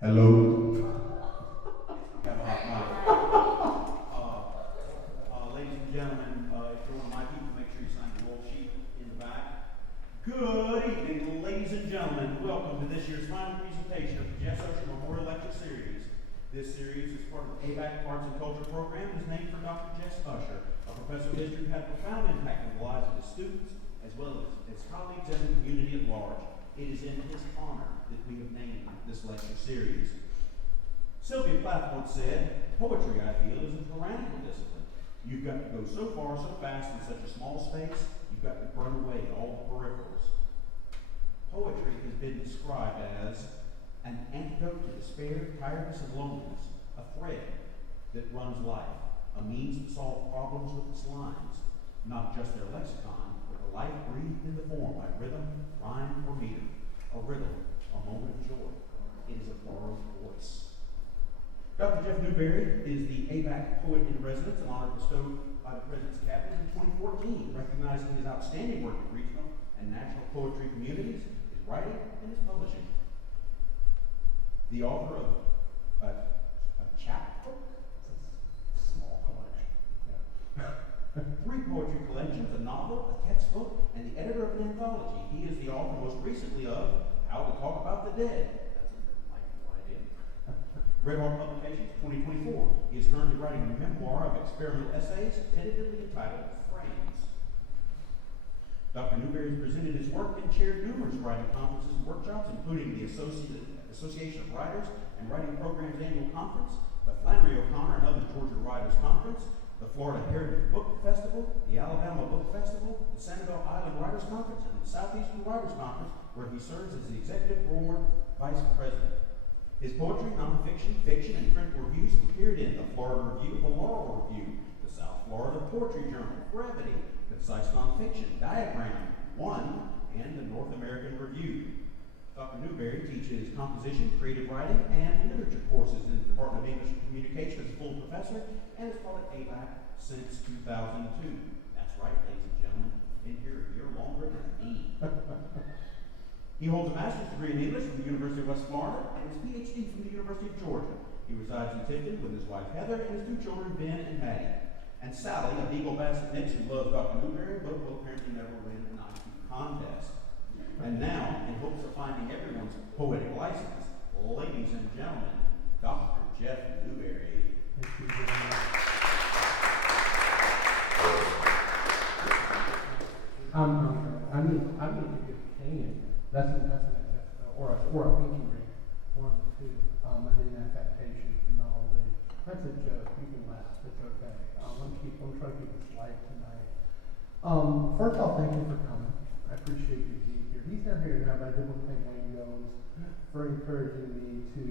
Hello. Have a hot mic. Ladies and gentlemen, if you're one of my people, make sure you sign the roll sheet in the back. Good evening, ladies and gentlemen. Welcome to this year's final presentation of the Jess Usher Memorial Lecture Series. This series is part of the ABAC Arts and Culture program and is named for Dr. Jess Usher, a professor of history who had a profound impact on the lives of his students as well as his colleagues and the community at large. It is in his honor that we have named this lecture series. Sylvia Plath once said, poetry, I feel, is a tyrannical discipline. You've got to go so far, so fast in such a small space, you've got to burn away all the peripherals. Poetry has been described as an antidote to despair, tiredness, and loneliness, a thread that runs life, a means to solve problems with its lines, not just their lexicon, but a life breathed into form by rhythm, rhyme, or meter, a riddle, a moment of joy. It is a borrowed voice. Dr. Jeff Newberry is the ABAC Poet in Residence, an honor bestowed by the President's Cabinet in 2014, recognizing his outstanding work in regional and national poetry communities, his writing, and his publishing. The author of a chapbook, It's a small collection. Yeah. 3 poetry collections, a novel, a textbook, and the editor of an anthology. He is the author most recently of How to Talk About the Dead. That's a delightful idea. Red Hawk Publications, 2024. He is currently writing a memoir of experimental essays, tentatively entitled Frames. Dr. Newberry has presented his work and chaired numerous writing conferences and workshops, including the Association of Writers and Writing Programs Annual Conference, the Flannery O'Connor and Other Georgia Writers Conference, the Florida Heritage Book Festival, the Alabama Book Festival, the Sanibel Island Writers Conference, and the Southeastern Writers Conference, where he serves as the Executive Board Vice President. His poetry, nonfiction, fiction, and print reviews have appeared in the Florida Review, the Laurel Review, the South Florida Poetry Journal, Brevity, Concise Nonfiction, Diagram, One, and the North American Review. Dr. Newberry teaches composition, creative writing, and literature courses in the Department of English and Communication as a full professor, and has taught at ABAC since 2002. That's right, ladies and gentlemen, been here a year longer than me. He holds a master's degree in English from the University of West Florida and his PhD from the University of Georgia. He resides in Tifton with his wife Heather and his 2 children, Ben and Maddie. And Sally, a Beagle Basset mix who loves Dr. Newberry, but will apparently never win an IQ contest. And now, in hopes of finding everyone's poetic license, ladies and gentlemen, Dr. Jeff Newberry. Thank you very much. I need to get a cane. That's or a pinky ring, one of the two. And then affectation and all day. That's a joke. You can laugh. It's okay. I'm trying to keep this light tonight. First off, thank you for coming. I appreciate you being here. He's not here now, but I did want to thank Wayne Jones for encouraging me to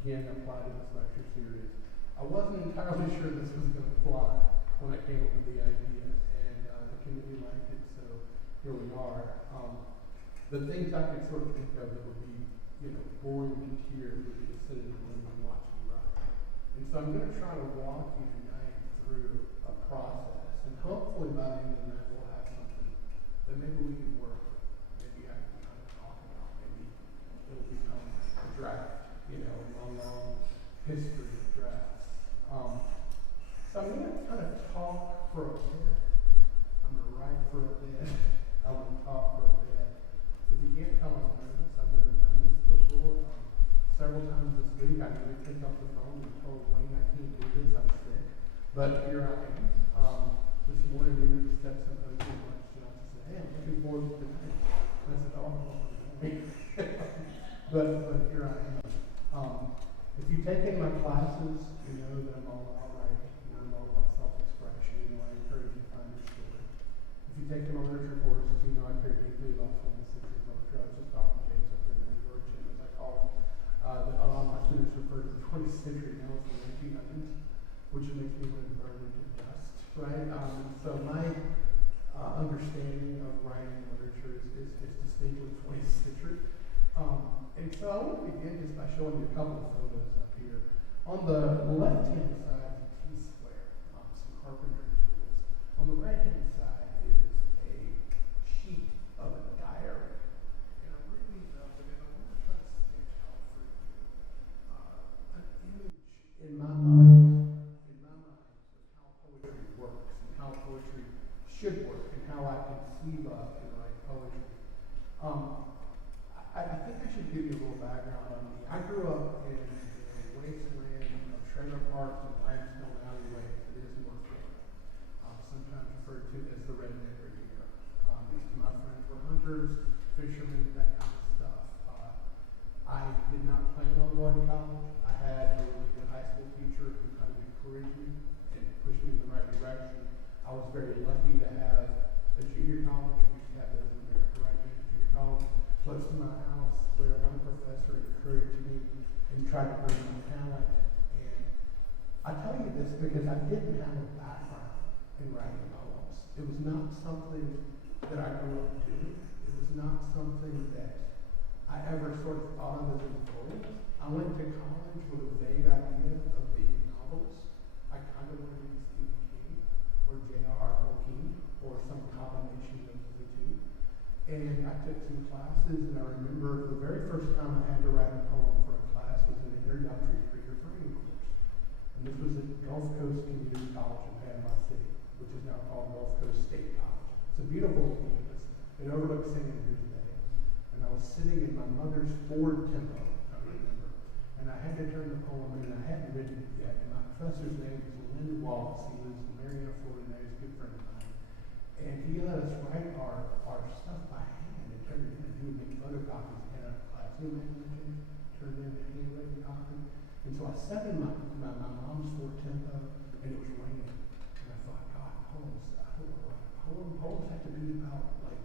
again apply to this lecture series. I wasn't entirely sure this was going to fly when I came up with the idea, and the community liked it, so here we are. The things I could sort of think of that would be, boring to tears would be to sit in a room and watch me write. And so I'm going to try to walk you tonight through a process, and hopefully by the end of the night we'll have something that maybe we can work with. Maybe I can kind of talk about. Maybe it'll become a draft, a long history of drafts. So I'm going to kind of talk for a bit. I'm going to write for a bit. I'm going to talk for a bit. If you can't tell, I'm nervous. I've never done this before. Several times this week, I had to pick up the phone and told Wayne I can't do this. I'm sick. But here I am. This morning we were at the Step Symposium lunch, and I just said, "Hey, I'm looking forward to tonight." And I said, "Oh, I'm not but here I am. If you take any of my classes, you know that I'm all about writing. I'm all about self-expression. I encourage you to find your story. If you take my literature courses, I care deeply about 20th century poetry. I was just talking to James up there in Georgia, as I call him, that a lot of my students refer to the 20th century now as the 1900s, which makes me want to burn into dust, right? So my understanding of writing and literature is distinctly 20th century. And so I want to begin just by showing you a couple of photos up here. On the left-hand side is a T-square, some carpentry tools. On the right-hand side is a sheet of a diary. And I'm bringing these up because I want to try to sketch out for you grew up in a wasteland of trailer parks and limestone alleyways that is North Florida, sometimes referred to as the redneck Riviera. Most of my friends were hunters, fishermen, that kind of stuff. I did not plan on going to college. I had a really good high school teacher who kind of encouraged me and pushed me in the right direction. I was very lucky to have a junior college. We used to have those in America, right? Junior college, close to my house, where one professor encouraged me and tried to bring my talent. And I tell you this because I didn't have a background in writing poems. It was not something that I grew up doing. It was not something that I ever sort of thought of as a goal. I went to college with a vague idea of being a novelist. I kind of wanted to be Stephen King or J.R.R. Tolkien or some combination of the two. And I took some classes, and I remember the very first time I had to write a poem for a class was an introductory creative writing course. And this was at Gulf Coast Community College in Panama City, which is now called Gulf Coast State College. It's a beautiful campus. It overlooks San Andrews Bay. And I was sitting in my mother's Ford Tempo, I remember, and I had to turn the poem in, and I hadn't written it yet. And my professor's name was Lynn Wallace. He lives in Marietta, Florida, and he's a good friend of mine. And he let us write our stuff by hand and turn it in. He would make photocopies in our class. You imagine turn in a handwritten copy? And so I sat in my mom's Ford Tempo, and it was raining. And I thought, God, poems, I don't know what a poem. Poems have to be about, like,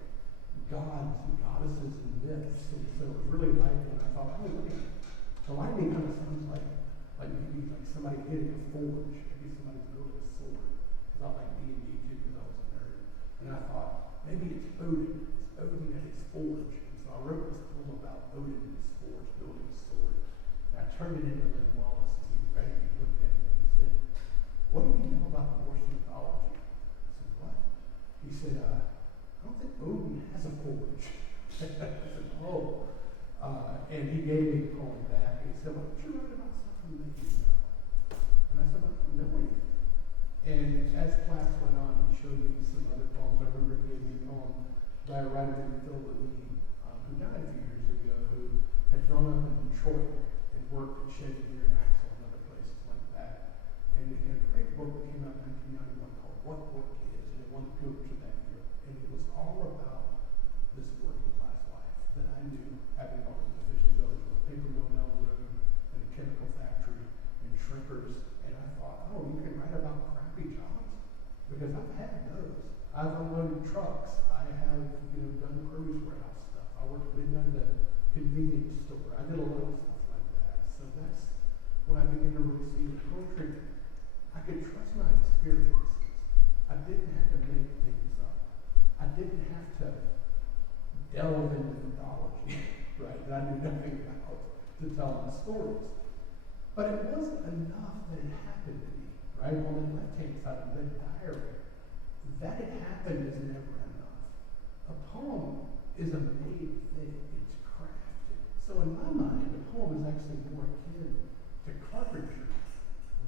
gods and goddesses and myths, and so it was really light, and I thought, oh wait, the lightning kind of sounds like maybe like somebody hitting a forge, maybe somebody's building a sword, because I like D&D too, because I was a nerd, and I thought, maybe it's Odin at his forge, and so I wrote this poem about Odin and his forge, building a sword, and I turned it into Lynn Wallace, and he read it, and he looked at it, and he said, what do you know about Norse mythology? I said, what? He said, I don't think Odin has a forge. I said, oh. And he gave me the poem back, and he said, why don't you write about something that you know? And I said, I don't know anything. And as class went on, he showed me some other poems. I remember he gave me a poem by a writer named Phil Levine, who died a few years ago, who had grown up in Detroit and worked at Shakespeare and Axel and other places like that. And he had a great book that came out in 1991 called What Work Is, and it won the Pulitzer that year. And it was all about this working class life that I knew, having gone to the fishing village with a paper mill down the road and a chemical factory and shrimpers. And I thought, oh, you can write about crappy jobs? Because I've had those. I've unloaded trucks. I have, done cruise warehouse stuff. I worked midnight at a convenience store. I did a lot of stuff like that. So that's when I began to really see the poetry. I could trust my experiences. I didn't have to make things up. I didn't have to delve into mythology, right, that I knew nothing about, to tell my stories. But it wasn't enough that it happened to me, right? On the left-hand side of the diary, that it happened is never enough. A poem is a made thing. It's crafted. So in my mind, a poem is actually more akin to carpentry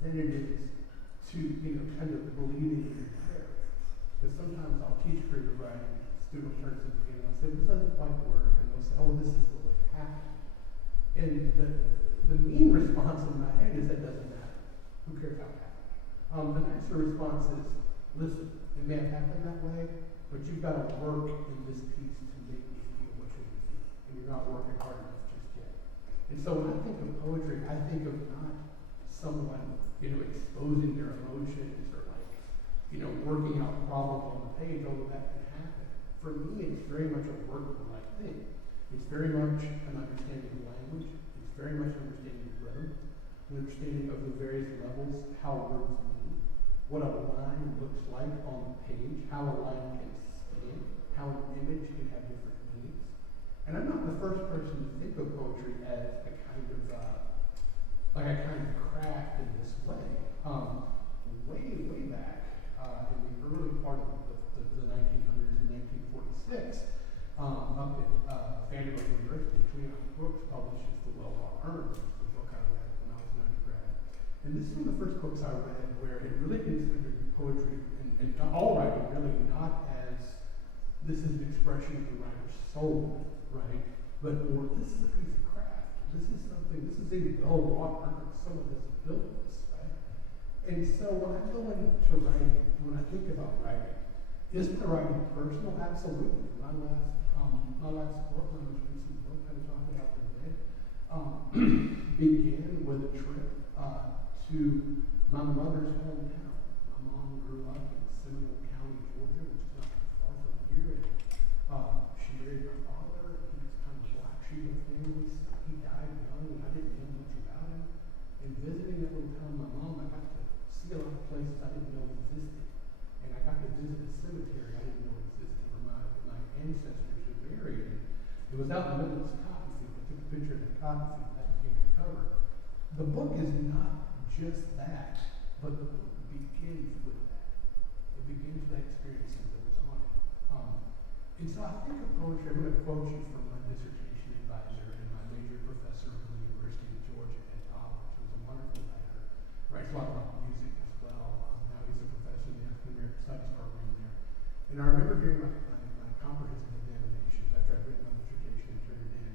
than it is to, kind of believing in your diary. Because sometimes I'll teach creative writing, student turns it in, and I'll say, this doesn't quite work, and they'll say, oh, this is the way it happened. And the mean response in my head is, that doesn't matter. Who cares how it happened? The nicer response is, listen, it may have happened that way, but you've got to work in this piece to make me feel what you feel, and you're not working hard enough just yet. And so when I think of poetry, I think of not someone, exposing their emotions or working out problems on the page, although that can happen. For me, it's very much a workable-like thing. It's very much an understanding of language. It's very much an understanding of rhythm, an understanding of the various levels, how words mean, what a line looks like on the page, how a line can stand, how an image can have different meanings. And I'm not the first person to think of poetry as a kind of craft in this way. Way back in the early part of the 1900s, in 1946, up at Vanderbilt University, Cleon Books publishes The Well Well Earned, which is the book I read when I was an undergrad. And this is one of the first books I read where it really considered poetry and all writing really not as this is an expression of the writer's soul, right? But more, this is a piece of craft. This is something, this is see well-wrought some of this built this, right? And so when I go into writing, when I think about writing, is my writing personal? Absolutely. My last book, my most recent book that I talked about today, began with a trip to my mother's hometown. My mom grew up in Seminole County, Georgia, which is not too far from here. She married my father. He was kind of black sheep of the family. So he died young, and I didn't know much about him. And visiting that little town, my mom, I got to see a lot of places I didn't know existed. And I got to visit a cemetery I didn't know existed where my ancestors were buried. And it was out in the middle of this cotton field. I took a picture of the cotton field. That became the cover. The book is not just that, but the book begins with that. It begins with that experience that was on it. And so I think of poetry. I'm going to quote you from my dissertation advisor and my major professor at the University of Georgia at College, who's a wonderful writer. Writes a lot about music as well. Now he's a professor in the African American Studies program there. And I remember during my comprehensive examinations, after I'd written my dissertation and turned it in,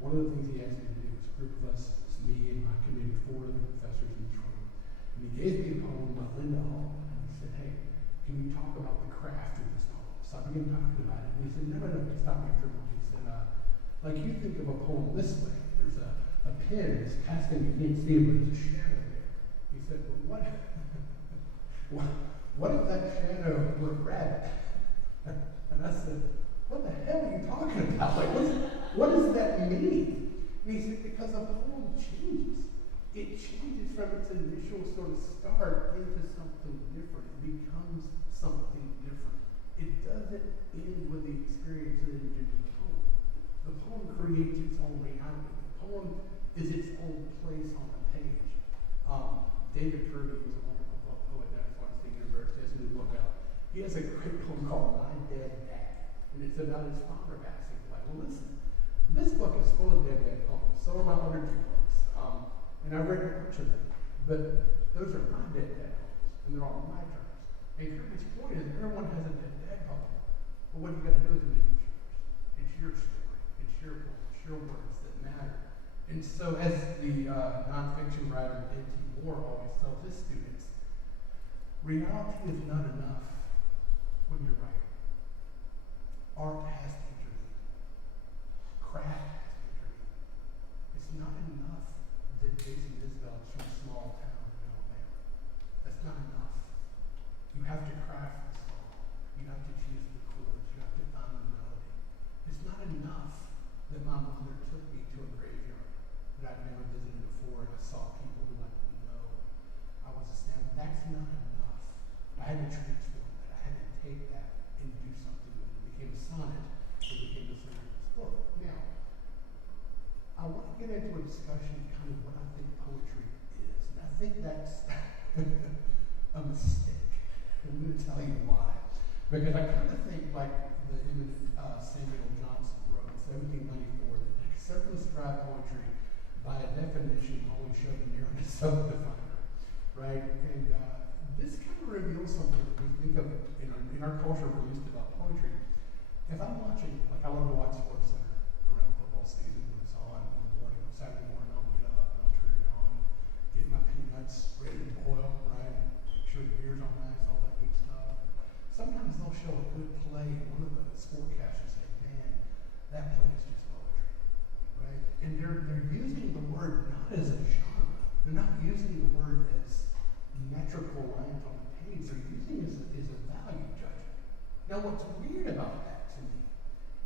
one of the things he asked me to do was a group of us, it was me and my committee, 4 other professors in each room. And he gave me a poem by Linda Hall, and he said, hey, can you talk about the craft of this poem? So I began talking about it, and he said, no, stop me after a moment. He said, like you think of a poem this way, there's a pen that's casting, you can't see it, but there's a shadow there. He said, well, what if that shadow were a rabbit? And I said, what the hell are you talking about? Like, what does that mean? And he said, because a poem changes. It changes from its initial sort of start into something different. It becomes something different. It doesn't end with the experience that entered the poem. The poem creates its own reality. The poem is its own place on the page. David Kirby was a wonderful poet down at Florida State University. Has a new book out. He has a great poem called My Dead Dad, and it's about his father passing away. Well, listen, this book is full of dead poems. So are my other 2 books, and I've read a bunch of them. But those are my dead poems, and they're all my terms. And Kirby's point is everyone has a dead poem, but what you got to do is make it yours. It's your story. It's your poem. It's your words that matter. And so, as the nonfiction writer N.T. Moore always tells his students, reality is not enough when you're writing. Art has to intervene. Craft has to intervene. It's not enough that Jason Isbell's from a small town in Alabama. That's not enough. You have to craft the song. You have to choose the chords. You have to find the melody. It's not enough that my mother took me to a graveyard that I'd never visited before, and I saw people who I didn't know. I was astounded. That's not enough. I had to transform that. I had to take that and do something with it. It became a sonnet. It became the center of this book. Now, I want to get into a discussion of kind of what I think poetry is. And I think that's a mistake. I'm going to tell you why. Because I kind of think like the image Samuel Johnson wrote in 1794 that to circumscribe poetry by a definition only showed the narrowness of the definer. Right? And this kind of reveals something that we think of in our culture we're used to about poetry. If I'm watching, like I love to watch Sports Center around football season when it's on in the morning, on Saturday morning, I'll get up and I'll turn it on, get my peanuts ready to boil, right? Make sure the beer's on ice, all that good stuff. Sometimes they'll show a good play and one of the sportcasters say, man, that play is just poetry, right? And they're using the word not as a genre. They're not using the word as metrical lines on the page. They're using it as a value judgment. Now, what's weird about that to me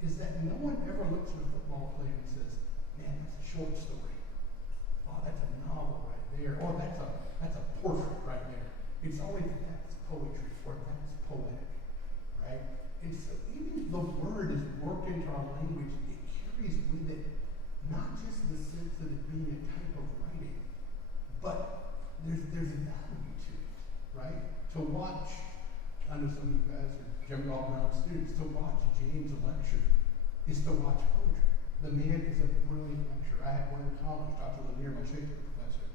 is that no one ever looks at a football player and says, man, that's a short story. Oh, that's a novel right there. Or that's a portrait right there. It's always that's poetry or that's poetic, right? And so even the word is worked into our language, it carries with it not just the sense of it being a type of writing, but there's a value to it, right? To watch, I know some of you guys are Jim Brown students, to watch James lecture is to watch poetry. The man is a brilliant lecturer. I had one in college, Dr. Lanier, my Shakespeare professor.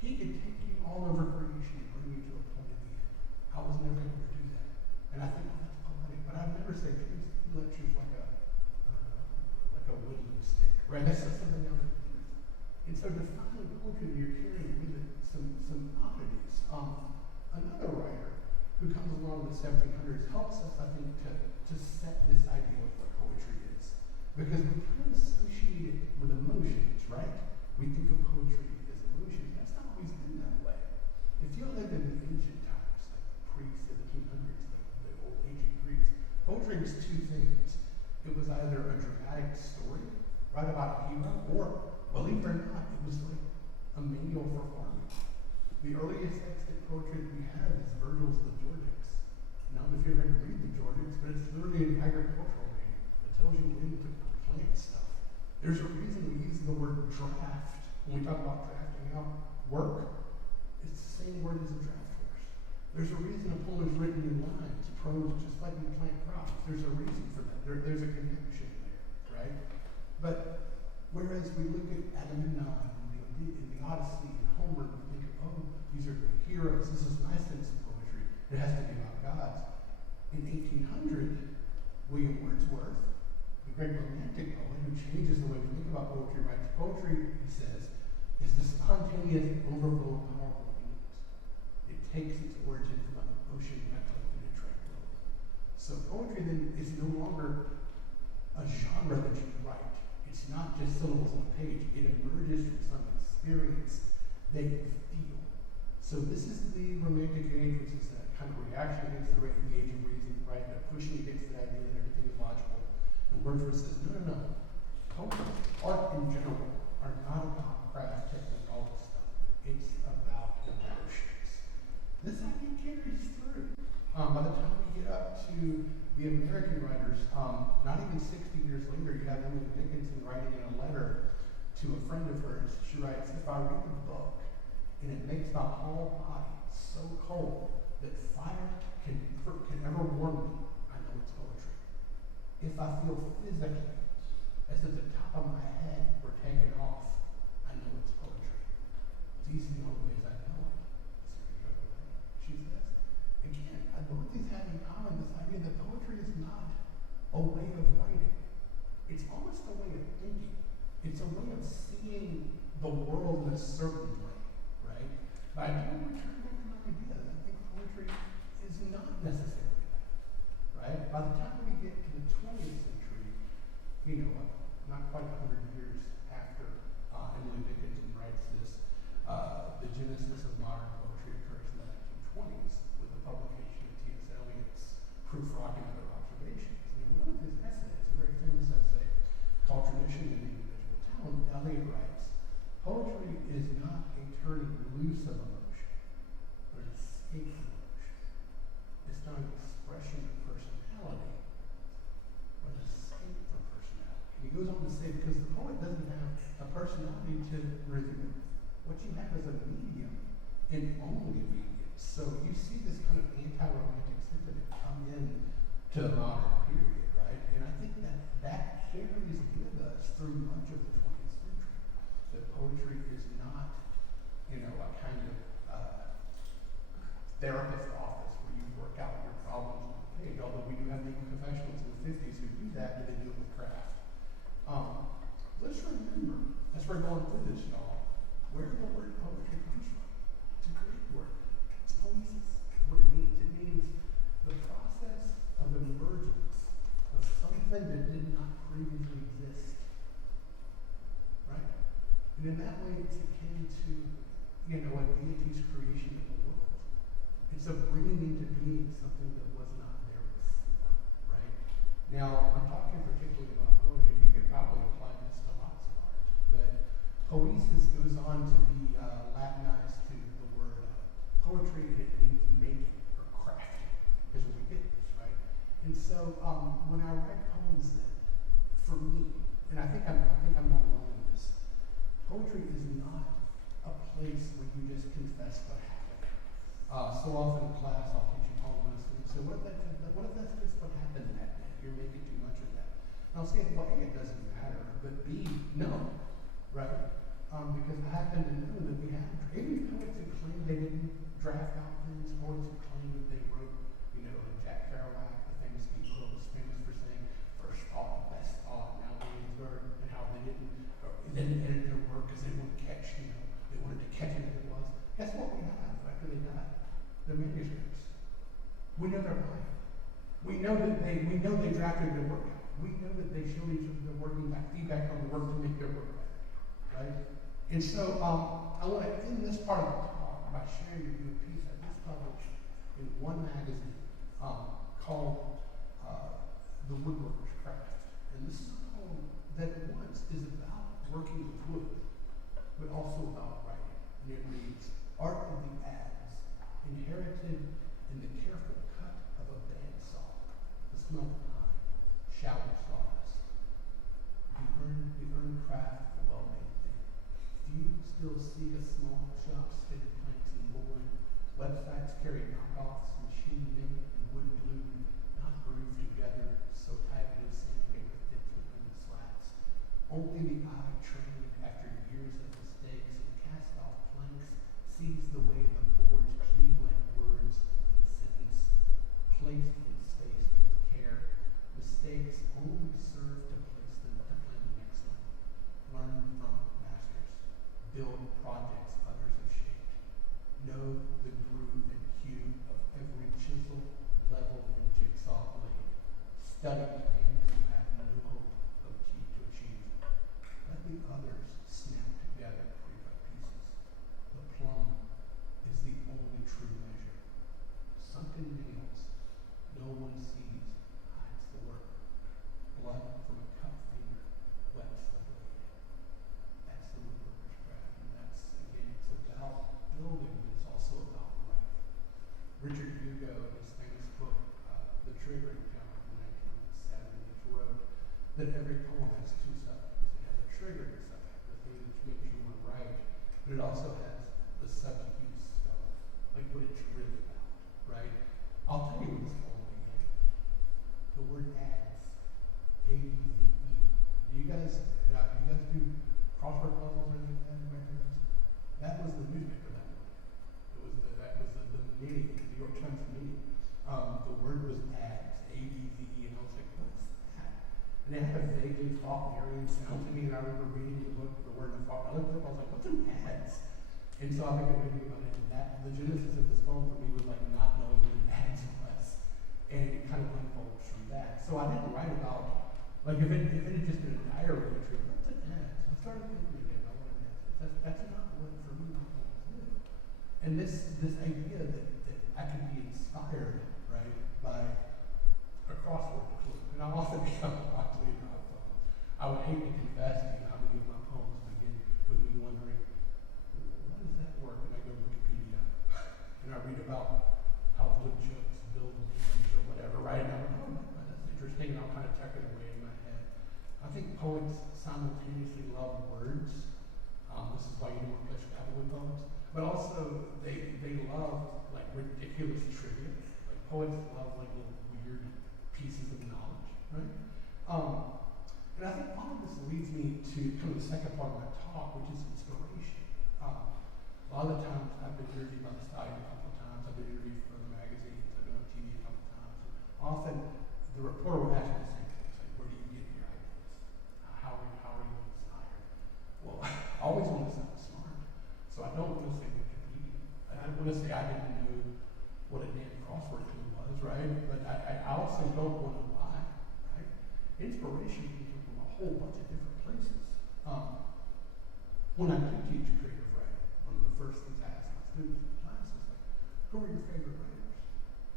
He could take you all over creation and bring you to a point at the end. I was never able to do that. And I think, oh, that's poetic. But I've never said, he lectures like a woodland stick, right? That's not something I would do. And so defining poetry, you're carrying with it some oddities. Another writer who comes along in the 1700s helps us, I think, to set this idea of what poetry is. Because we kind of associate it with emotions, right? We think of poetry as emotions. That's not always been that way. If you lived in the ancient times, like the pre-1700s, like the old ancient Greeks, poetry was two things. It was either a dramatic story, right, about a hero, or, believe it or not, it was like a manual for farming. The earliest extant poetry that we have is Virgil's The Georgics. Now, if you've ever read the Georgics, but it's literally an agricultural manual. It tells you when to plant stuff. There's a reason we use the word draft when we talk about drafting out work. It's the same word as a draft horse. There's a reason a poem is written in lines, prose, just like we plant crops. There's a reason for that. There's a connection there, right? But whereas we look at Agamemnon in the Odyssey and Homer, we think of, oh, these are great heroes. This is my sense of poetry. It has to be about gods. In 1800, William Wordsworth, the great romantic poet who changes the way we think about poetry, writes poetry, he says, is the spontaneous overflow of powerful feelings. It takes its origin from an ocean recollected in tranquility. So poetry then is no longer a genre that you write. It's not just syllables on a page. It emerges from some experience that you feel. So this is the Romantic age, which is a kind of reaction against the age of reason, right? Pushing against the idea that everything is logical. And Wordsworth says, no. Poetry, art in general, are not about craft, technique, all this stuff. It's about emotions. This idea carries through. By the time we get up to the American writers, not even 60 years later, you have Emily Dickinson writing in a letter to a friend of hers. She writes, if I read a book and it makes my whole body so cold that fire can ever warm me, I know it's poetry. If I feel physically as if the top of my head were taken off, I know it's poetry. It's easy to know the ways I know it. She says. Again, both these have in common this idea that poetry is not a way of writing. It's almost a way of thinking. It's a way of seeing the world in a certain way, right? But I do return back to my idea that I think poetry is not necessarily that, right? By the time we get to the 20th century, not quite 100 years after Emily Dickinson writes this, the genesis of modern poetry occurs in the 1920s with the publication of T.S. Eliot's Proof, Rock, and Other Observations. And in one of his essays, a very famous essay called Tradition and Individual Talent, Eliot writes, poetry is not a turning loose of emotion, but an escape from emotion. It's not an expression of personality, but an escape from personality. And he goes on to say, because the poet doesn't have a personality to review. What you have is a medium, and only a medium. So you see this kind of anti-romantic sentiment come in to the modern period, right? And I think that carries with us through much of the 20th century. That poetry is not, a kind of therapist office where you work out your problems on the page, although we do have legal professionals in the 50s who do that, but they do it with craft. Let's remember, as we're going through this, y'all, where the word poetry comes from. It's a great word. It's poesis, is what it means. It means the process of emergence of something that did not previously exist. Right? And in that way, it's akin to, a deity's creation of the world. It's a bringing into being something that was not there before. Right? Now, I'm talking particularly about poetry. You could probably apply this to lots of art, but poesis goes on to be Latinized to the word poetry, and it means making or crafting, is where we get this, right? And so when I write poems, then, for me, and I think I'm not alone in this, poetry is not a place where you just confess what happened. So often in class, I'll teach a poem and say, what if that's just what happened that day? You're making too much of that. And I'll say, well, A, it doesn't matter, but B, no, right? Because I happen to know that we have even poets who claim they didn't draft out things, poets who claim that they wrote, Jack Kerouac, the famous Hebrew, was famous for saying first thought, best thought, now Williamsburg, and how they didn't edit their work because they didn't want to their manuscripts. We know their life. We know they drafted their work out. We know that they showed each other their working back, feedback on the work to make their work better, right? And so I want to end this part of the talk by sharing with you a piece I just published in one magazine called The Woodworker's Craft. And this is a poem that once is about working with wood, but also about writing. And it reads, "Art of the adze, inherited in the careful cut of a bandsaw, the smell of pine, shallowed sawdust, the earned craft of a well-made thing. Few still seek a small shop, fitted planks and board. Websites carry knockoffs, machine-made and wood-glued, not grooved together so tightly sandpaper fits between the slats. Only the eye trained after years of mistakes and cast-off planks sees the way the boards cleave like words in a sentence, placed and spaced with care. Mistakes only serve to place them to plan the next one. Learn from masters. Build projects others have shaped. Know the groove and hue of every chisel, level, and jigsaw blade. Study plans you have no hope of to achieve. Let the others snap together pre-cut pieces. The plumb is the only true measure. Sunken nails, no one sees, hides the work. Blood from a cut finger wets the blade. That's the woodworker's craft, and that's, again, it's about building, but it's also about life. Richard Hugo, in his famous book, The Triggering Power, in the 1970s, wrote that every poem has two subjects. It has a triggering subject, the thing that makes you want to write, but it also has the subject stuff, like what it's really about, right? I'll tell you what this poem began. The word adze, A-D-Z-E. Do you guys do crossword puzzles or anything like that? Anybody do this? That was the newspaper that morning. That was the mini, the New York Times mini. The word was adze, A-D-Z-E, and I was like, what's that? And it had a vaguely Faulknerian sound to me, and I remember reading the book, the word in Faulkner. I looked it up, I was like, what's an adze? And so I began reading about it, and the genesis of this poem for me was like not knowing what an adze was. And it kind of unfolds from that. So I didn't write about, like if it had just been a diary entry, what's an adze? I started thinking again about what an adze is. That's not what, for me, my poems do. And this idea that I can be inspired, right, by a crossword clue. And I'm often oddly enough, I would hate to confess to you how many of my poems begin with me wondering, what does that work? And I go to Wikipedia and I read about how woodchucks build dams or whatever, right? And I'm like, oh my God, that's interesting, and I'll kind of tuck it away in my head. I think poets simultaneously love words. This is why you don't want to travel with poems. But also, they love like ridiculous trivia. Like poets love like little weird pieces of knowledge, right? And I think all of this leads me to kind of the second part of my talk, which is inspiration. A lot of the times I've been interviewed by the Stallion a couple of times. I've been interviewed for other magazines. I've been on TV a couple of times. And often the reporter will ask me the same thing. It's like, where do you get your ideas? How are you inspired? Well, I always want to sound smart. So I don't want to say Wikipedia. I don't want to say I didn't know what a damn crossword clue was, right? But I also don't want to lie, right? Inspiration can come from a whole bunch of different places. When I do teach creative writing, one of the first things I ask my students in class is like, who are your favorite writers?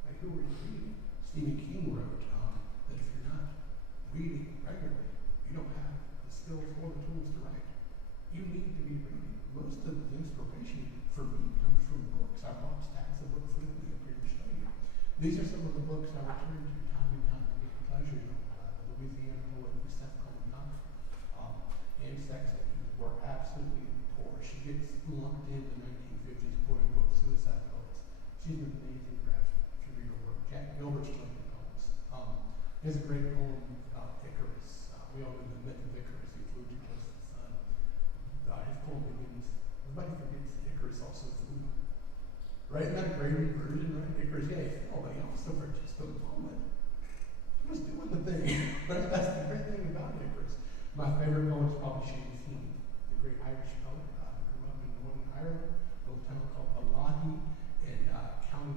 Like, who are you reading? Stephen King wrote that if you're not reading regularly, you don't have the skills or the tools to write. You need to be reading. Most of the inspiration for me comes from books. I bought stacks of books with me up here to show you. These are some of the books I return to time and time again. Pleasure, the Louisiana poet Yusef Commandant, Anne Sexton, whose work absolutely poor. She gets lumped in the 1950s quote-unquote suicide poets. She's an amazing craftsman if you read her work. Jack Gilbert's lovely poems. There's a great poem about Icarus. We all know the myth of Icarus. He flew too close to the sun. His poem begins, everybody forgets Icarus also flew. Right? Isn't that a great version, right? Icarus, yeah, he fell, but he also for just a moment, he was doing the thing. Right? That's the great thing about Icarus. My favorite poem is probably Seamus Heaney, the great Irish poet who grew up in Northern Ireland, a little town called Balahi in County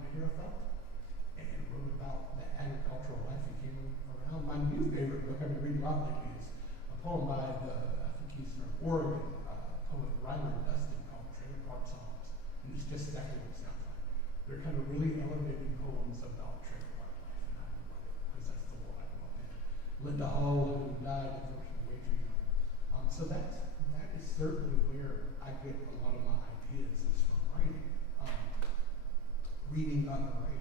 just exactly what it sounds like. They're kind of really elevated poems about trailer park life, and I love it, because that's the world I grew up in. Linda Hall, who died unfortunately way too young. So that is certainly where I get a lot of my ideas is from writing, reading other writing.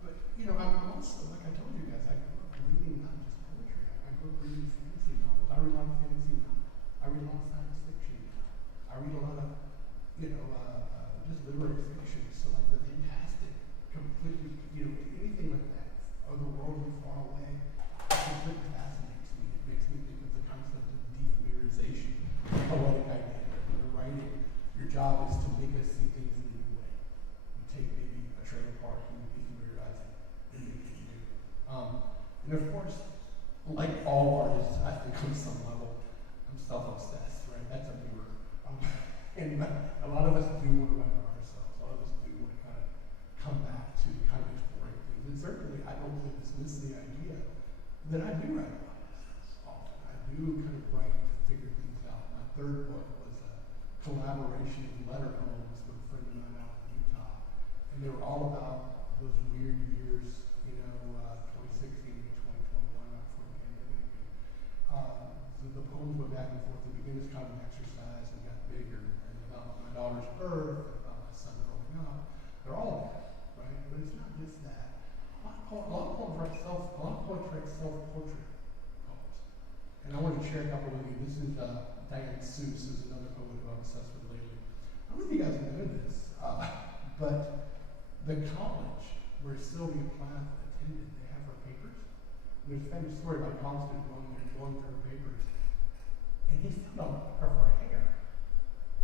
But you know, I'm also, like I told you guys, I grew up reading not just poetry. I grew up reading fantasy novels. I read a lot of fantasy novels. I read a lot of science fiction. I read a lot of, just literary fiction. So like the fantastic, completely, anything like that, otherworldly, far away, completely fascinates me. It makes me think of the concept of defamiliarization, poetic idea. When you're writing, your job is to make us see things in a new way. You take maybe a trailer park and you defamiliarize it, and you make it new. And of course, like all artists, I think on some level, I'm self-obsessed, right? That's a mirror. And a lot of us do want to write on ourselves. A lot of us do want to kind of come back to kind of exploring things. And certainly, I don't want to dismiss the idea that I do write about this often. I do kind of write to figure things out. My third book was a collaboration of letter poems with a friend of mine out in Utah. And they were all about those weird years, 2016 to 2021 before the pandemic. So the poems went back and forth. They began as kind of an exercise and got bigger. And about my daughter's birth, and about my son growing up. They're all that, right? But it's not just that. A lot of poets write self-portrait poems. And I want to share a couple with you. This is Diane Seuss, who's another poet who I'm obsessed with lately. I don't know if you guys know this, but the college where Sylvia Plath attended, they have her papers. There's a famous story about a college student going through her papers, and he found a mark of her hair.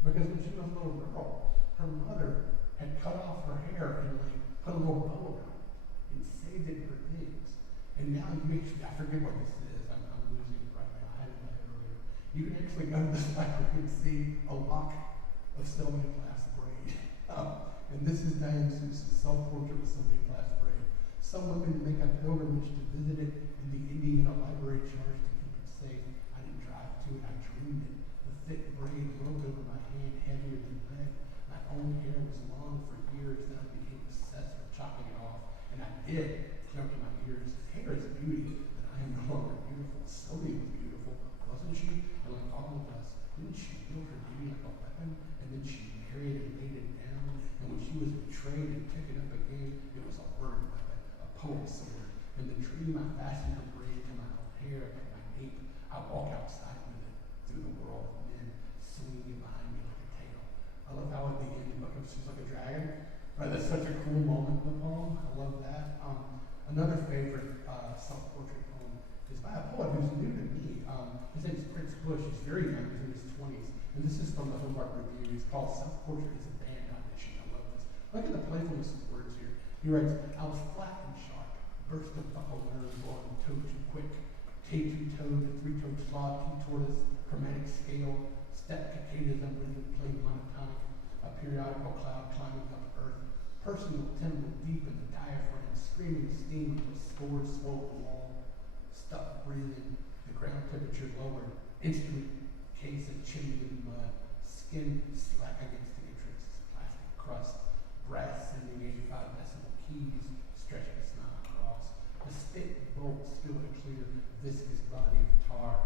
Because when she was a little girl, her mother had cut off her hair and put a little bow around it and saved it for things. And now you actually, I forget what this is, I'm losing it right now, I had it in my head earlier. You can actually go to this library and see a lock of Sylvia Plath's braid. And this is Diane Seuss's self-portrait with Sylvia Plath's braid. Some women make a pilgrimage to visit it in the Indiana library charged to keep it safe. I didn't drive to it, I dreamed it. The thick braid rolled over my hand, heavier than lead. My own hair was long for years, then I became obsessed with chopping it off. And I did, jump to my ears. Hair is beauty, but I am no longer beautiful. Sylvia was beautiful, wasn't she? And like all of us, didn't she wield her beauty like a weapon? And then she married and laid it down. And when she was betrayed and took it up again, it was a word weapon, a poet's sword. And the dream I fastened her braid to my own hair, my nape. I walk outside with it through the world of men, swinging it behind me like a tail. I love how at the end, she's like a dragon. Right, that's such a cool moment in the poem. I love that. Another favorite self-portrait poem is by a poet who's new to me. His name is Prince Bush. He's very young. He's in his 20s. And this is from the Hobart Review. It's called Self-Portrait is a Band Audition. I love this. Look at the playfulness of words here. He writes, I was flat and sharp, burst of buckle nerve, on toe too quick, K2-toed, three-toed sloth, T-tortoise, chromatic scale, step cicadas and rhythm played monotonic, a periodical cloud climbing up earth, personal timbre deep in the diaphragm, screaming steam of a swollen wall, stuck breathing, the ground temperature lowered, instrument case of chimney in mud, skin slack against the entrance, plastic crust, brass sending 85 decibel keys, stretching a snot across, the stick bolt still a clear, viscous body of tar,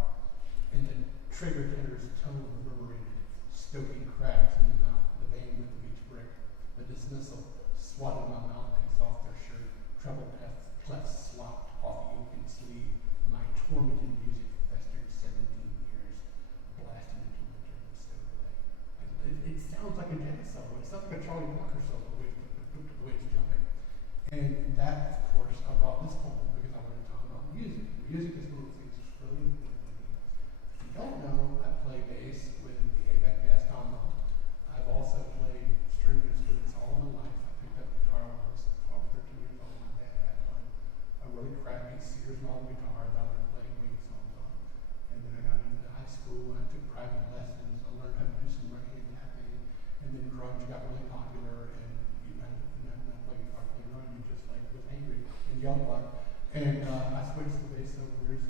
and the trigger tender's tone reverberated, stoking cracks in the mouth, the banging of the beach brick, the dismissal swatted my mouthpiece off their shirt, treble clefs slopped off the open sleeve, my tormented music festered 17 years, blasted into winter and stowed away. It sounds like a jazz solo. It sounds like a Charlie Walker solo, the way it's jumping. And that, of course, I brought this poem because I wanted to talk about music. Music is one of the things that's really important to me. If you don't know, I play bass with the ABEC Jazz combo. I've also played string instruments all my life. I picked up guitar when I was 12, 13 years old. My dad had one, a really crappy Sears model guitar that I learned playing Wing songs on. And then I got into high school and I took private lessons. I learned how to do some right-hand tapping. And then grunge got really popular, and you know, not play guitar, play grunge. You just like was angry and yelled a lot. And I switched to bass over years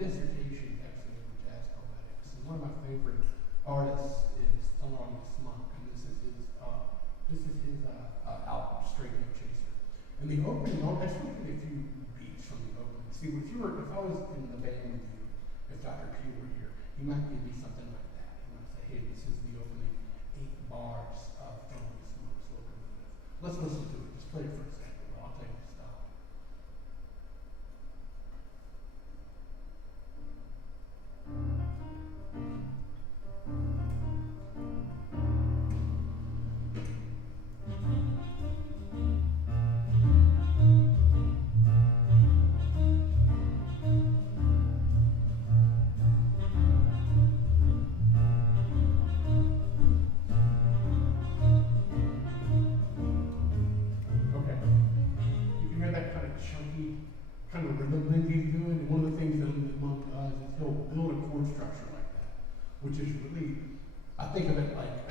dissertation is actually over jazz poetics. And one of my favorite artists is Thelonious Monk, and this is his album, Straight No Chaser. And the opening, I just want to play a few beats from the opening. See, if I was in the band with you, if Dr. P were here, he might give me something like that. He might say, hey, this is the opening 8 bars of Thelonious Monk's locomotive. Let's listen to it. Just play it for a second, or I'll tell you to stop. Kind of rhythm thing he's doing, and one of the things that Monk does is he'll build a chord structure like that, which is really, I think of it like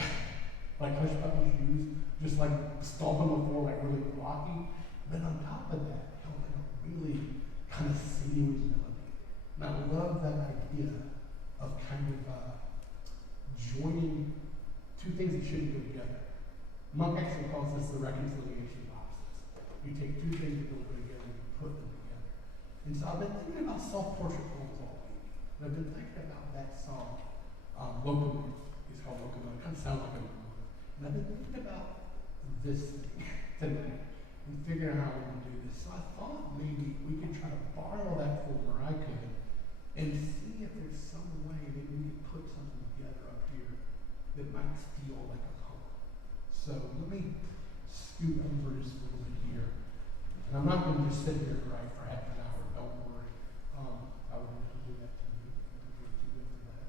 like Hush Puppy Shoes, just like stomp on the floor, like really blocky. But on top of that, he'll like a really kind of sinuous melody. And I love that idea of kind of joining two things that shouldn't go together. Monk actually calls this the reconciliation of opposites. You take two things that don't go together and you put them together. And so I've been thinking about self-portrait poems all week. And I've been thinking about that song, Locomotive. It's called Locomotive. It kind of sounds like a locomotive. And I've been thinking about this thing tonight and figuring out how we're going to do this. So I thought maybe we could try to borrow that form, or I could, and see if there's some way that we could put something together up here that might feel like a poem. So let me scoot over just a little bit here. And I'm not going to just sit here and write for half an hour. Don't worry. I would never do that to you. You're too good for that.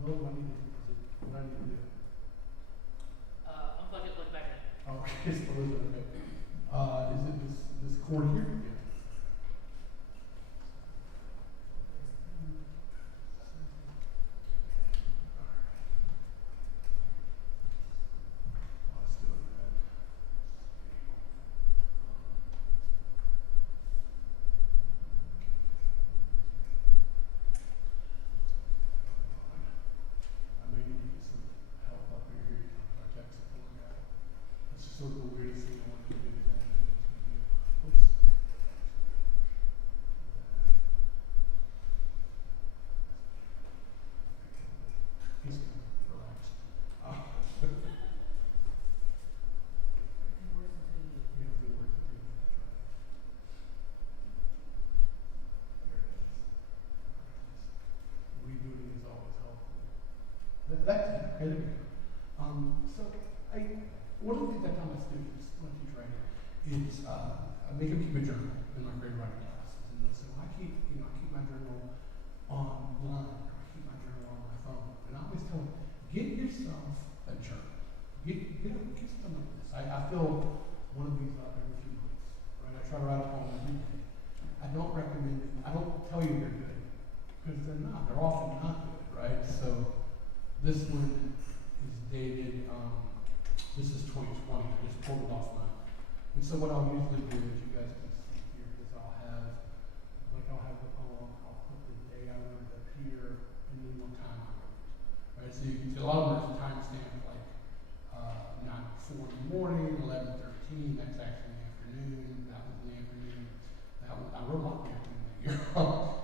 What do I need to do? What I need to do? Unplug it, plug it back in. Oh, it's a little bit. Is it this chord here? Yeah. Sort of the weirdest thing I wanted to do today. Oops. He's gonna relax. You don't do work until you try. There it is. Rebooting is always helpful. That's it. Okay, there we go. One of the things I tell my students when I teach writing is I make them keep a journal in my grade writing classes, and they'll say, "Well, I keep my journal online, or I keep my journal on my phone." And I always tell them, get yourself a journal. Get something like this. I fill one of these up every few months, right? I try to write a poem every day. I don't recommend it. I don't tell you they're good, because they're not. They're often not good, right? So this one is dated. This is 2020. I just pulled it off mine. And so what I'll usually do is, you guys can see here, is I'll have the poem, I'll put the day I wrote it up here, and then what time I wrote it. Right? So you can see a lot of them are timestamped like 9:04 in the morning, 11:13. That's actually in the afternoon. That was in the afternoon. That one, I wrote a lot in the afternoon that year,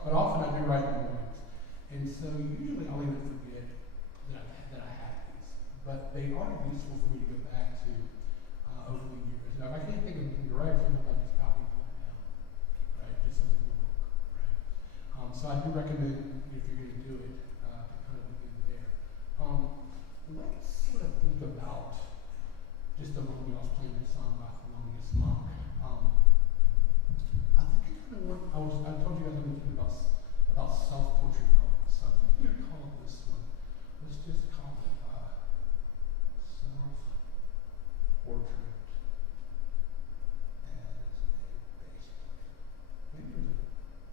but often I do write in the mornings. And so usually I'll even forget that I have these, but they are useful for me to go back to over the years. Now, if I can't think of anything to write, sometimes I just copy and pull it down, right? Just something to look, right? So I do recommend, if you're going to do it, to kind of begin there. Let's sort of think about, just a moment ago I was playing this song by Thelonious Monk. I think I kind of want, I told you guys I'm thinking about self-portrait poems. So I think I'm going to call this one, let's just call it self-portrait as a bass player. Maybe there's a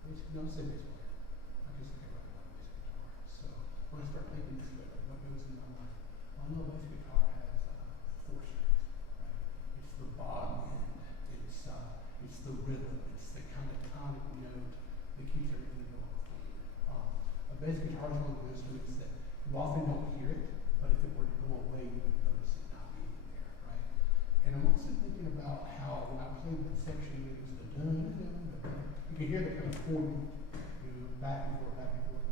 bass, no, say bass player. I guess I can write about bass guitar. So when I start thinking this way, like what goes in my mind? Well, I know bass guitar has the rhythm, it's the kind of tonic note that keeps everything going for you. A bass guitar is one of those instruments that you often don't hear it, but if it were to go away, you would notice it not being there, right? And I'm also thinking about how when I played the section, it was the dun dun dun dun. You can hear the kind of chord, back and forth, back and forth.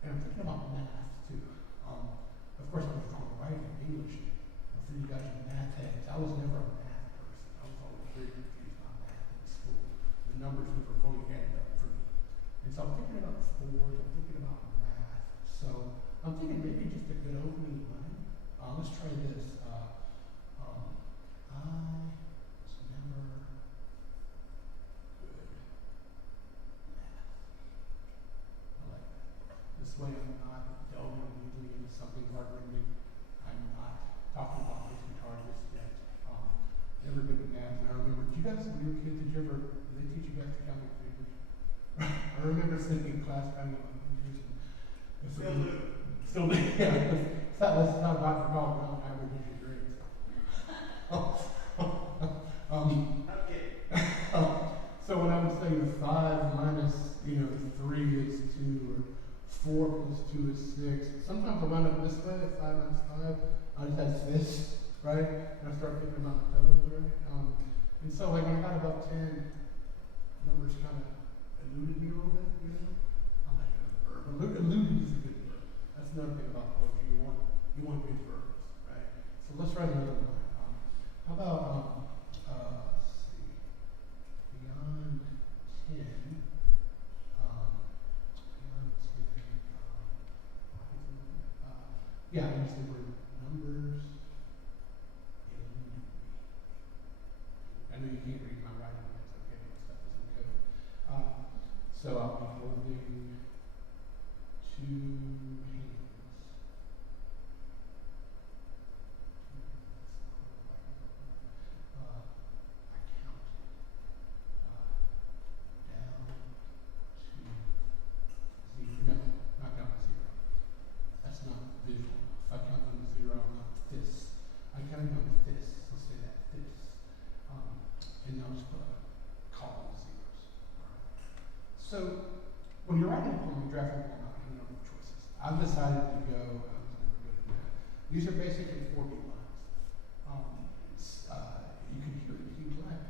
And I'm thinking about math too. Of course, I was going to write in English. For you guys in math heads, I was never a math person. I was always very confused by math in school. The numbers never fully added up for me. And so I'm thinking about the fours, I'm thinking about math. So I'm thinking maybe just a good opening line. Let's try this. I was never good at math. I like that. This way I'm not delving immediately into something heart-rending. I'm not talking about bass guitar just yet. Never good at math. And I remember, do you guys, when you were kids, did they teach you guys to count your fingers? I remember sitting in class counting my fingers. Still do. Still do, yeah. That's how God forgot about averages your grades. Okay. So when I would say 5 minus, 3 is 2, or 4 plus 2 is 6. Sometimes I wind up this way, 5 minus 5. I just had fists, right? And I start thinking about my toes, right? And so like when I got about 10, numbers kind of eluded me a little bit, I'm like, verb. Eluded is a good verb. That's another thing about poetry. You want good verbs, right? So let's write another one. How about, let's see, beyond 10, yeah, I used the word numbers in Newberry. I know you can't read my writing, that's okay, my stuff is in code. So I'll be holding 2 hands. I counted down to 0. No, not down to 0. That's not visual enough. I count down to 0, not this. I count down to this. Let's say that this. And now just put a column of zeros. Alright. So when you're writing a poem, you're drafting a poem out, you have a number of choices. I've decided to go, I was never good at that. These are basically 4 beat lines. You can hear the huge line.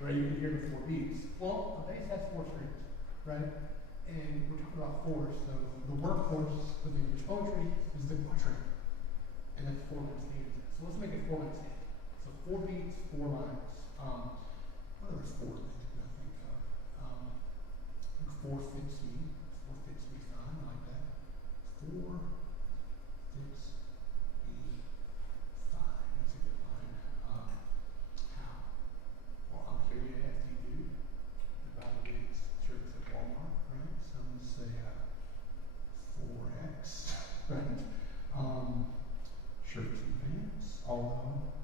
Right? You can hear the 4 beats. Well, a bass has 4 strings, right? And we're talking about 4, so the workhorse of English poetry is the quatrain. And that's 4 minute stanzas. So let's make it 4 minute stanzas. So 4 beats, 4 lines. What are those 4 things I think of? I think 4 fits me. 4 fits me fine, I like that. 4 fits me fine. That's a good line. How? Well, I'm clearly a hefty dude. The Bible gives shirts at Walmart, right? Some say 4X, right? Shirts and pants, although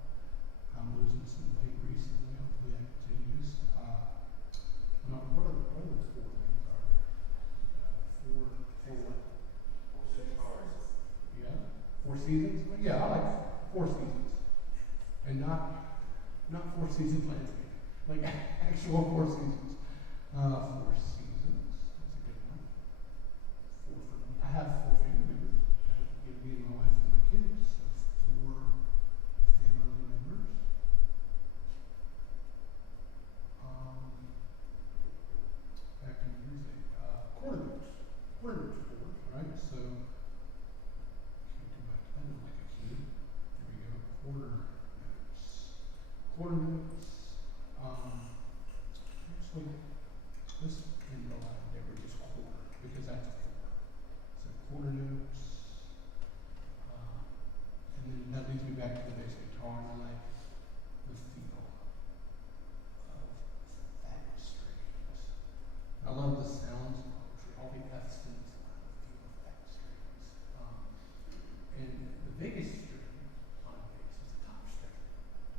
I'm losing some weight recently, hopefully that continues. What are the 4 things are there? 4 yeah, 4 seasons? Well, yeah, I like 4 seasons. And not 4 seasons landscape, like actual 4 seasons. 4 seasons, that's a good one. 4 for me. I have 4 family members. I have me and my wife and my kids, so 4 family members. Back to music. Quarter notes. Quarter notes 4, right? So can't go back to that one like a key. There we go. Quarter notes. Quarter notes. Actually, this in the line there we just quarter because that's a 4. So quarter notes. And then that leads me back to the bass guitar, and I like the feel of that strings. I love the sounds of poetry, all the F's in this line, the feel of that strings. And the biggest string on bass is the top string,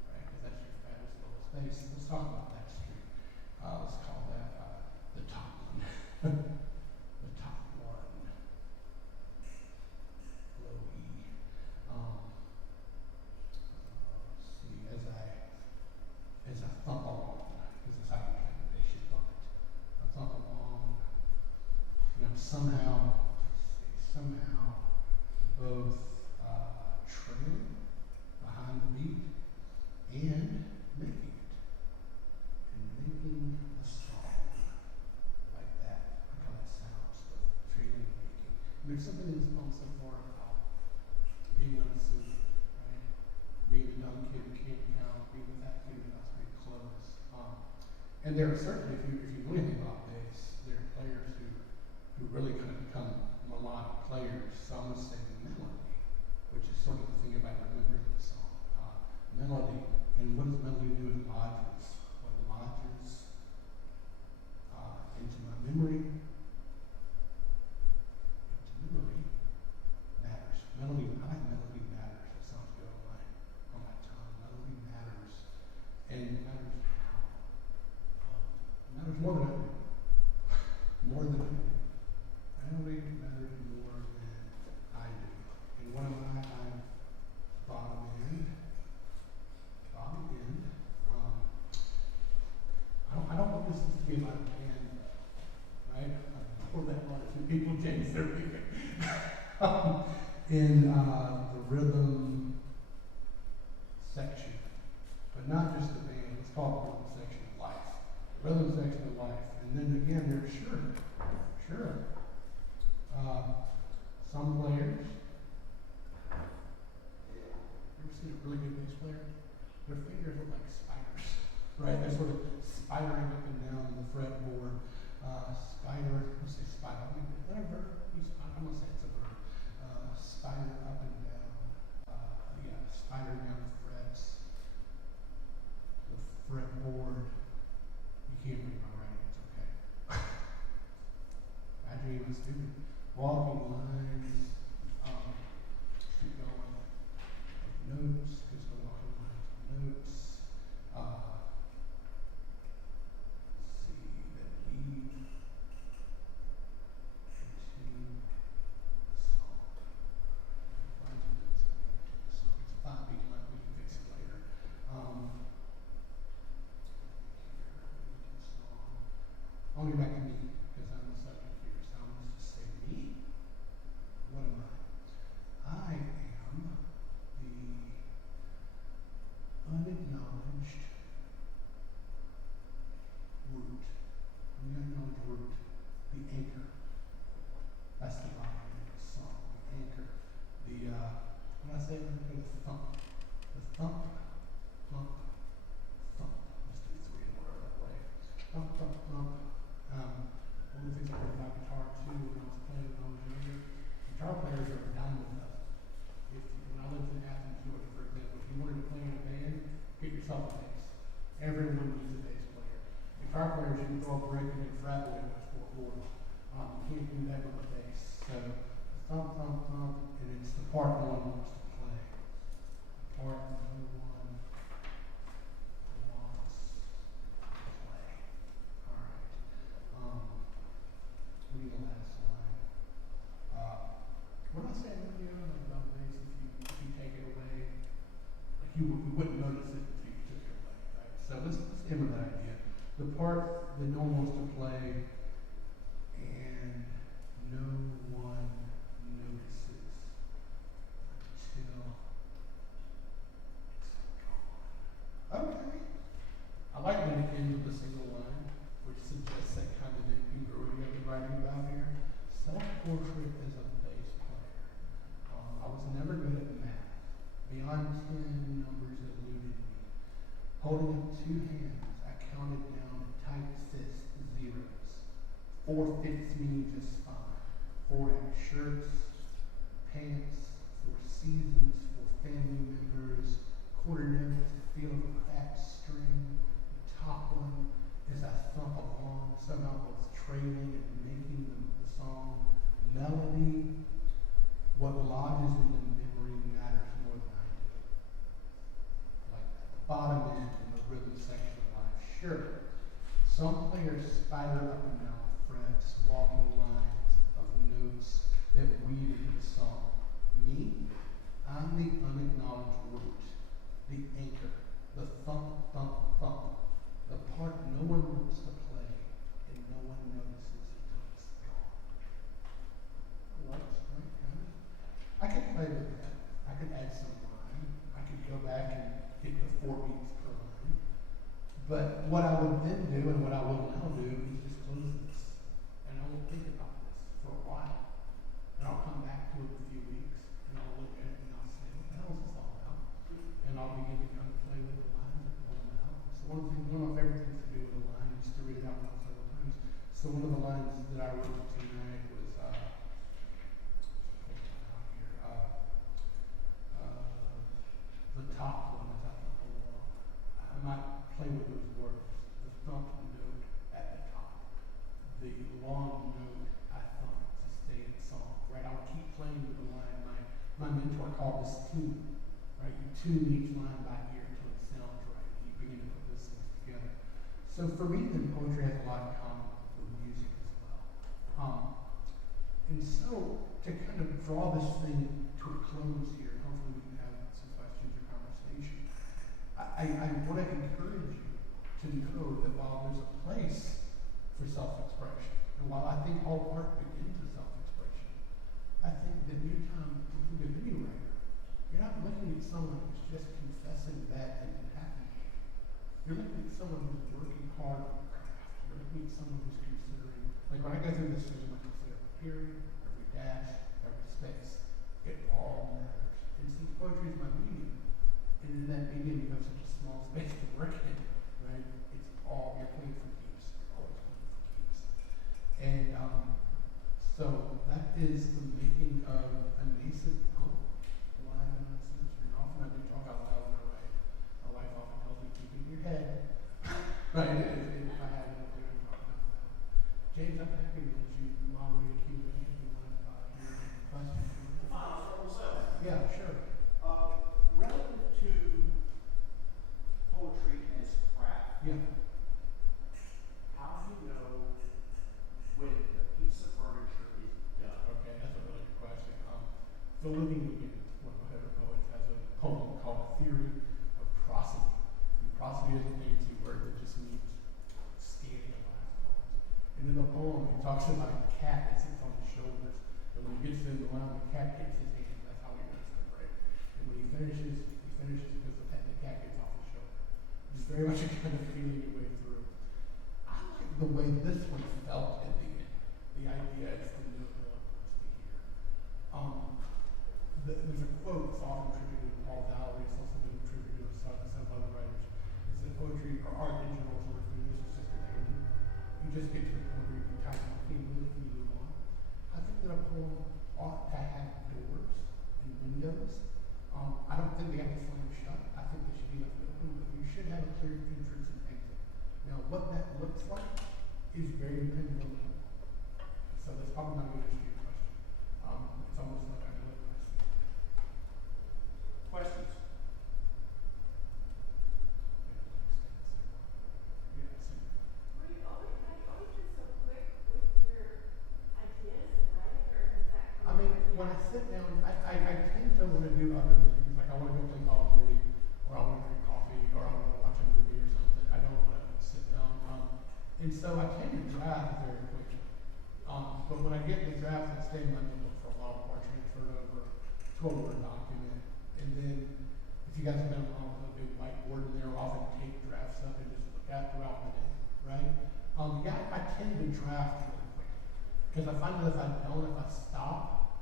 right? Because that's your fattest, lowest bass. Let's talk about that string. Let's call that the somehow both trail behind the beat and making it, and making a song like that. I call that sounds, but trailing and making. And there's something in this poem so far about being unassuming, right? Being the dumb kid who can't count, being the fat kid who has big clothes. And there are certainly, if you know anything about bass, there are players who really kind of become melodic players. Some would say melody, which is sort of the thing about remembering the song. Melody, and what does melody do? It lodges. What lodges into my memory, matters. Melody, I like melody matters. That sounds good on my tongue. Melody matters, and it matters how. It matters more than I do. More than I do. Melody matters more than I do. And what am I? I'm bottom end. I don't want this to be about a band, right? Or that one or two people change their music. In the rhythm section, but not just the band. It's called the rhythm section of life. The rhythm section of life, and then again, there's sure. Some players. You ever seen a really good bass player? Their fingers look like spiders, right? They're sort of spidering up and down the fretboard. Let's say spider. Is that a verb? I'm gonna say it's a verb. Spider up and down. Spider down the frets. The fretboard. You can't read my writing. It's okay. I dream of stupid. Walking lines. Keep going. Notes. Just go walking lines. Notes. See that lead into the song. Find some notes that lead into the song. It's a 5-beat line. We can fix it later. I'll get back to me because I'm the subject here. So I'm going to just say me. What am I? I am the unacknowledged root. Unacknowledged root. The anchor. That's the bottom of the song. The anchor. When I say anchor, the thump. The thump. Thump. Thump. Let's do 3 in a row that way. Thump, thump, thump. One of the things I learned about guitar too when I was playing when I was younger, guitar players are a dime a dozen. When I lived in Athens, Georgia, for example, if you wanted to play in a band, get yourself a bass. Everyone needs a bass player. Guitar players, you can throw a brick and fret away with 4 chords. You can't do that with a bass. So thump, thump, thump, and it's the part no one wants to play. The part no one wants to play. Read the last line. When I say earlier about bass, if you take it away, like you wouldn't notice it until you took it away, right? So let's end with that idea. The part that no one wants to play and no one notices until it's gone. Okay. I like when it ends with a single line, which suggests that kind of incongruity I've been writing about here. Self-portrait as a bass player. I was never good at math. Beyond 10 numbers eluded me. Holding up 2 hands, I counted down tight fist zeros. 4 fits me just fine. 4 at shirts, pants, 4 seasons, 4 family members, quarter notes, the feel of a cracked string. The top one as I thump along, somehow both trailing and making the song. Melody, what lodges in the memory matters more than I do. Like that. The bottom end in the rhythm section of life. Sure, some players spider up and down the frets, walking lines of notes that weave into the song. Me, I'm the unacknowledged root, the anchor, the thump, thump, thump, the part no one wants to play and no one notices until it's gone. So one of the lines that I wrote tonight was, the top one is up on the wall. I might play with those words. The thump note at the top. The long note I thump to stay in song, right? I would keep playing with the line. My mentor called this tune, right? You tune each line by ear until it sounds right. You begin to put those things together. So for me, then poetry has a lot in common with music as well. And so to kind of draw this thing to a close here, hopefully we can have some questions or conversation. I want to encourage you to know that while there's a place for self-expression, and while I think all art begins with self-expression, I think that anytime you think of any writer, you're not looking at someone who's just confessing that and happy. You're looking at someone who's working hard on the craft. You're looking at someone who's considering, like when I go through this thing, I consider every period, every dash, every space. It all matters. And since poetry is my medium, and in that medium you have such a small space to work in, right? It's all, you're playing for keeps. You're always playing for keeps. And so that is the making of a nascent poem, alive and uncensored. Often I do talk out loud when I write. My wife often tells me, keep it in your head. Right, if I had anything I'm talking out loud. James, I'm happy to let you moderate a Q&A if you want to hear any questions. Fine, I'll start myself. Yeah, sure. Relative to poetry as craft, Yeah. how do you know when the piece of furniture is done? Okay, that's a really good question. Phil Living, one of my favorite poets, has a poem called A Theory of Prosody. And prosody is a fancy word that just means standing on his poems. And in the poem, he talks about a cat that sits on his shoulders. And when he gets to the line, the cat takes his hand. That's how he knows to break. And when he finishes because the cat gets off his shoulder. It's very much a kind of feeling your way through. I like the way this one felt at the end. The idea is to know no one wants to hear. There's a quote that's often attributed to Paul Valery. It's also been attributed to some other writers. Is that poetry or art in general is sort of food, it's just a daily. You just get to the point where you can kind of clean with it and move on. I think that a poem ought to have doors and windows. I don't think they have to slam shut. I think they should be left open, but you should have a clear entrance and exit. Now, what that looks like is very dependent on the poem. So that's probably not going to answer your question. It's almost like I know it myself. Questions? Yeah, I see. Have you always been so quick with your ideas and writing, or has that I come mean, when I sit down, I tend to want to do other things. Like I want to go play Call of Duty, or I want to drink coffee, or I want to watch a movie or something. I don't want to sit down. And so I tend to draft very quickly. But when I get the draft, I stay in my notebook for a while before I transfer it over to a Word document. And then, if you guys have been around with a big whiteboard in there, I'll often take drafts up and just look at throughout the day, right? I tend to draft really quick. Because I find that if I stop,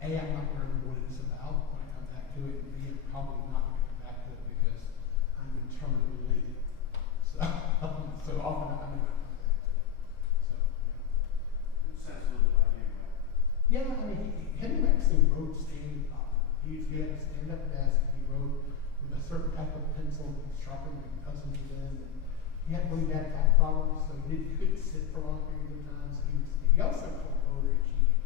A, I'm not going to remember what it is about when I come back to it, and B, I'm probably not going to come back to it because I'm interminably lazy. So often I'm not come back to it. So, yeah. It sounds a little bit like anyway. Yeah, I mean, Henry Maxine wrote standing up. He had a stand-up desk, and he wrote with a certain type of pencil that he sharpened and dozens of them. And he had really bad back problems, so he couldn't sit for long periods of time, so he would stand. He also called poetry cheating.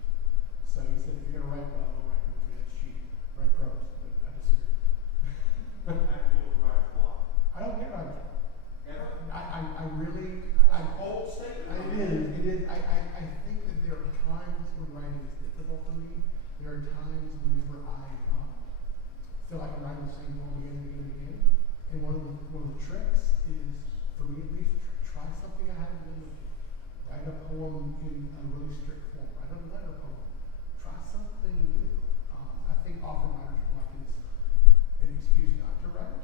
So he said, if you're going to write well, don't write poetry, that's cheating. Write prose, but I disagree. I feel right a lot. I don't care about it. Ever? I really, It's a bold statement. it is. I think that there are times when writing is difficult for me. There are times whenever I feel like I'm writing the same poem again and again and again. And one of the tricks is, for me at least, try something I haven't done before. Write a poem in a really strict form. Write a letter poem. Try something new. I think often writers feel like it's an excuse not to write.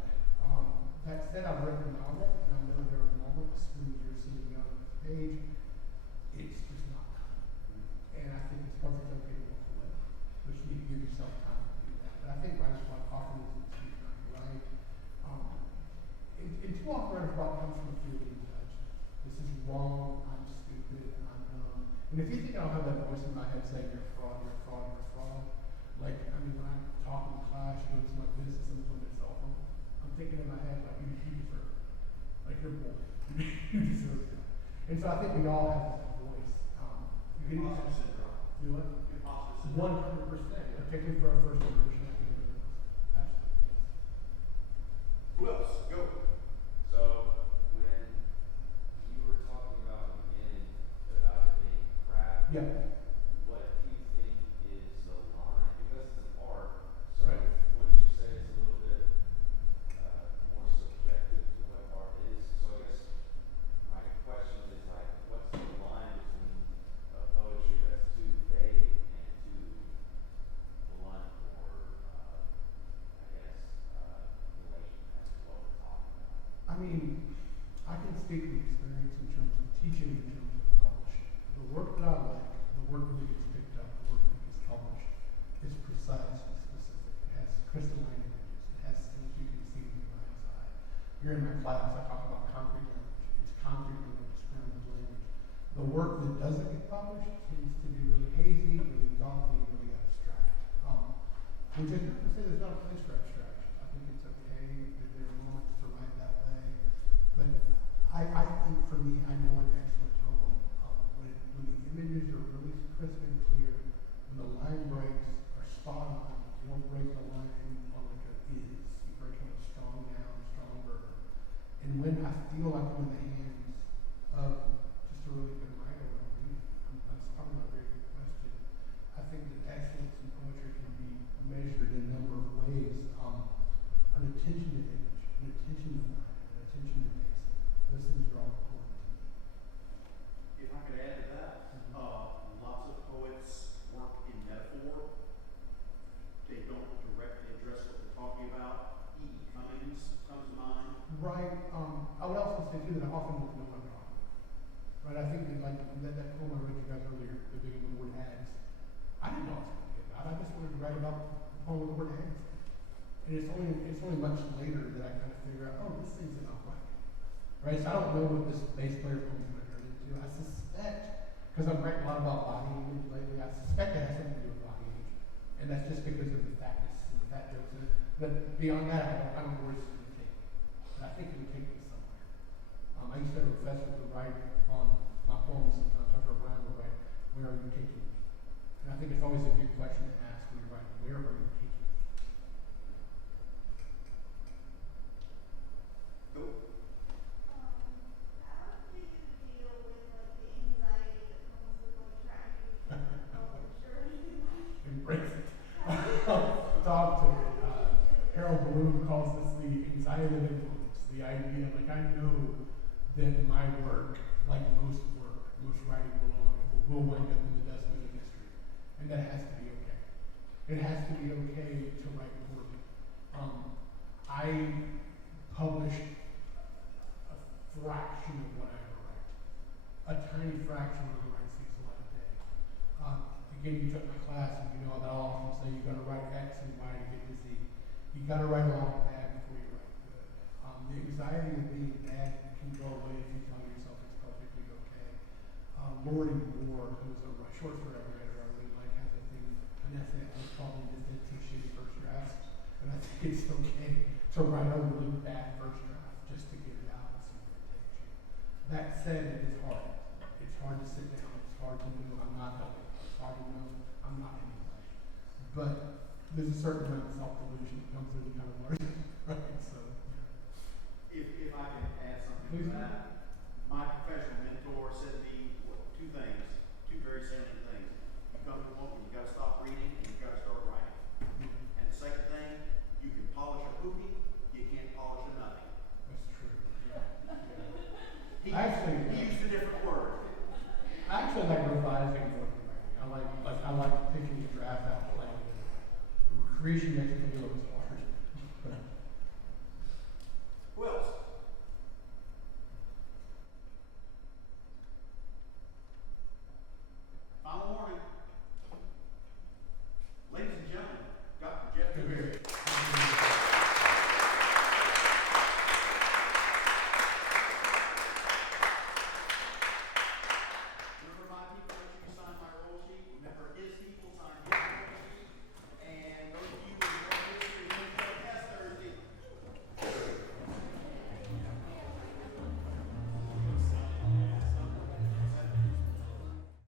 That said, I've written a novel, and I know there are moments when you're sitting on the page, it's just not time. And I think it's perfectly okay to walk away, but you need to give yourself time to do that. But I think writers block often is an excuse not to write. And too often writer's block comes from a fear of being judged. This is wrong, I'm stupid, I'm And if you think I don't have that voice in my head saying you're a fraud, you're a fraud, you're a fraud, like, I mean, when I'm talking in class, you know, it's like this, and someone's on their cell phone, I'm thinking in my head, like, you deserve it. Like, you're bored. You deserve it. And so I think we all have this voice. You can Imposter syndrome. do what? Imposter syndrome. 100%. Particularly for our first generation, I think it is. Absolutely, yes. Who else? Go. So, when you were talking about in the beginning about it being craft, Yeah. what do you think is the line? Because it's an art, so Right. wouldn't you say it's a little bit more subjective to what art is? So I guess my question is like, what's the line between a poetry that's too vague and too blunt or, I guess, blatant as to what we're talking about? I mean, I can speak from experience in terms of teaching, in terms of publishing. The work that I like, the work that gets picked up, the work that gets published, is precise and specific. It has crystalline images. It has things you can see in your mind's eye. You're in my class, I talk about concrete language. It's concrete language, scrambled language. The work that doesn't get published tends to be really hazy, really gauzy, really abstract. Which is not to say there's not a place for abstraction. I think it's okay that there are moments to write that way. But I think for me, I know an excellent poem when the images are really crisp and clear, when the line breaks are spot on. You don't break the line on like a is. You break on a strong noun, strong verb. And when I feel like I'm in the hands of just a really good writer when I'm reading, that's probably not a very good question. I think that excellence in poetry can be measured in a number of ways. An attention to image, an attention to line, an attention to pacing. Those things are all important to me. If I could add to that, lots of poets work in metaphor. They don't directly address what they're talking about. E. Cummings comes to mind. Right. I would also say too that I often don't know what I'm talking about. Right. I think that like that poem I read you guys earlier, the beginning of the word ads. I didn't know I was going to get that. I just wanted to write about the poem with the word ads. And it's only much later that I kind of figure out, oh, this thing's about right. Right. So I don't know what this bass player poem is going to turn into. I suspect, because I'm writing a lot about body image lately, I suspect it has something to do with body image. And that's just because of the fatness and the fat jokes in it. But beyond that, I don't know where it's going to take me. But I think it would take me somewhere. I used to have a professor who would write on my poems sometimes. Dr. O'Brien would write, where are you taking me? And I think it's always a good question to ask when you're writing, where are you taking me? Go. How do you deal with like the anxiety that comes with like trying to become a publisher or anything like that? Embrace it. Talk to it. Harold Bloom calls this the anxiety of influence. The idea, like I know that my work, like most writing will wind up in the dustbin of history. And that has to be okay. It has to be okay to write poorly. I published a fraction of what I ever write. A tiny fraction of what I write sees the light of day. Again, you took my class and you know that I'll often say you gotta write X and Y to get to Z. You gotta write a lot of bad before you write good. The anxiety of being bad can go away if you tell yourself it's perfectly okay. Lord and Moore, who's a short story writer I really like, has a thing, an essay I probably just did two shitty first drafts. And I think it's okay to write a really bad first draft just to get it out and see where it takes you. That said, it is hard. It's hard to sit down. It's hard to know I'm not helping. It's hard to know I'm not anybody. But there's a certain amount of self-delusion that comes with the kind of learning, right? So, yeah. If I can add something Please to do. that, my professional mentor said to me two things, two very salient things. You come to a point where you got to stop reading and you got to start writing. And the second thing, you can polish a poopy, you can't polish a nothing. That's true. Yeah. He, Actually, he used a different word. I actually like revising more than writing. I like picking a draft out, playing it. Creation makes it